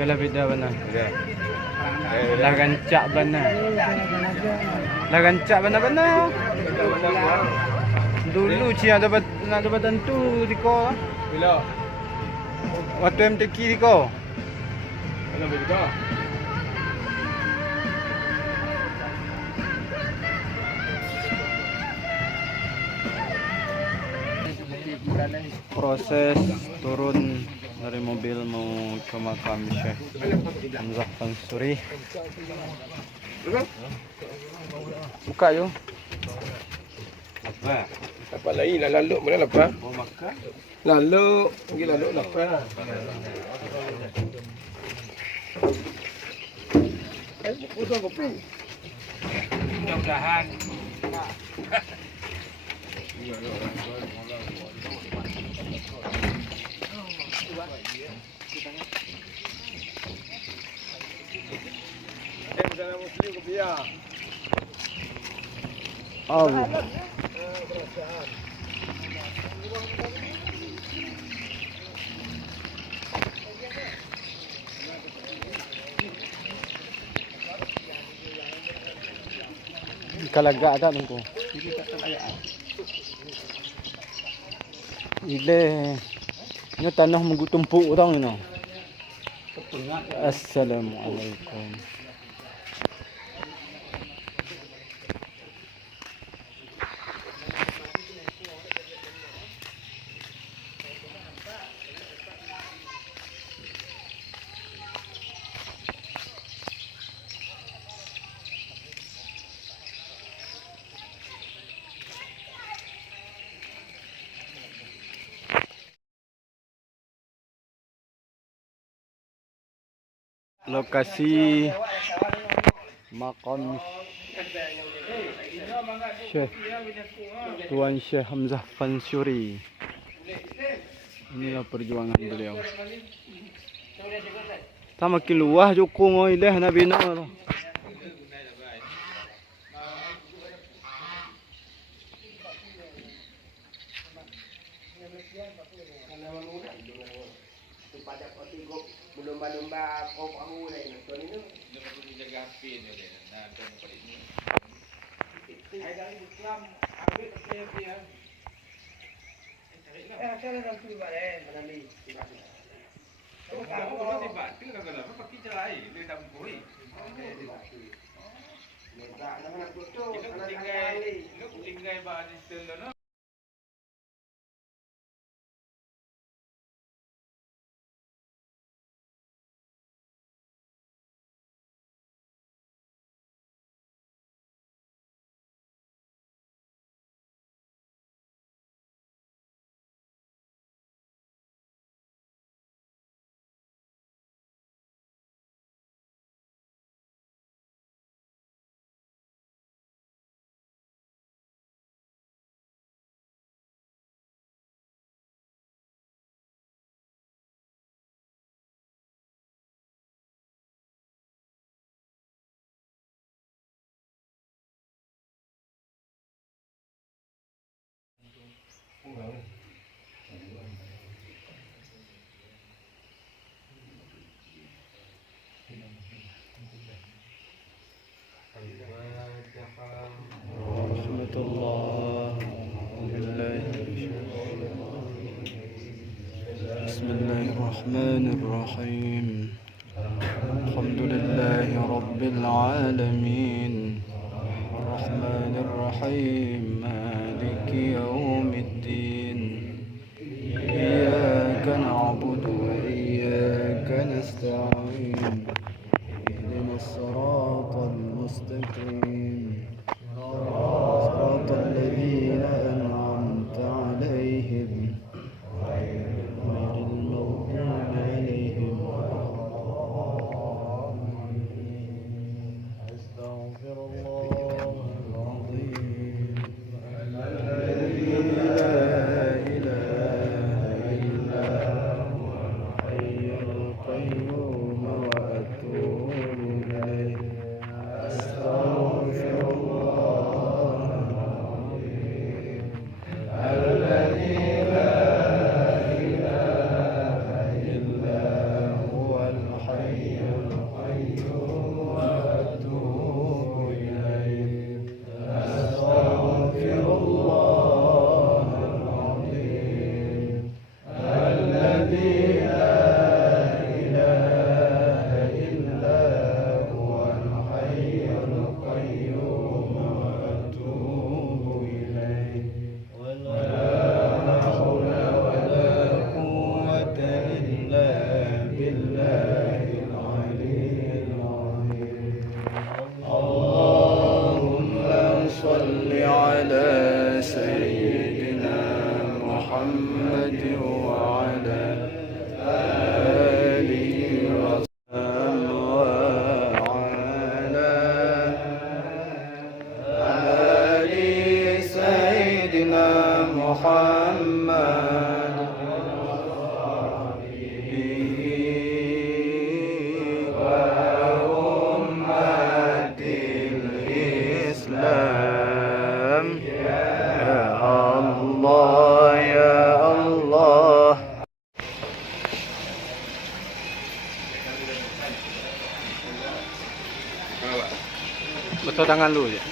Yalah beda bana. Lah rancak bana. Lah rancak bana-bana. Dulu cia dapat nak dapat tentu tiko. Bila? Waktu MTQ tiko. Bila begitu? Proses turun dari mobil mau ke makam Syekh Hamzah Fansuri. Buka je. Apa? Apa lain lah lalu mana apa? Mau makan? Lalu, pergi lalu apa? Udah kopi. Mudah-mudahan. Muslim kopi ya. Allah. Kalagak tak tunggu. Ile ni tanah menggutumpuk orang ni. Assalamualaikum. Lokasi makam Syekh Tuan Syekh Hamzah Fansuri. Inilah perjuangan beliau. Tak makin luah jukung oi leh nak bina tu. Lumba-lumba kau tahu lain tu ni. Dia perlu jaga api dia nah dan pada ini. Ai dari Islam ambil dia. Saya dah tu balik pada ni. Oh, kalau tiba, tinggal kalau apa pakai cerai, dia tak boleh. Tak nak tutup. Tinggal bahasa Islam. الرحمن الرحيم الحمد لله رب العالمين الرحمن الرحيم مالك يوم الدين إياك نعبد وإياك نستعين اهدنا الصراط المستقيم صراط الذين أنعمت عليهم غير المغضوب عليهم ولا الضالين. أستغفر الله العظيم الذي لا إله إلا هو الحي القيوم وأتوب إليه. أستغفر الله العظيم الذي لا إله إلا هو الحي القيوم وأتوب إليه. أستغفر الله العظيم الذي لا إله إلا هو الحي القيوم وأتوب إليه. ولا حول ولا قوة إلا بالله العلي العظيم. اللهم صل على سيدنا محمد وعلى آله وصحبه وعلى آل سيدنا محمد وأمة الإسلام. يا الله يا الله. Betul tangan lu ya.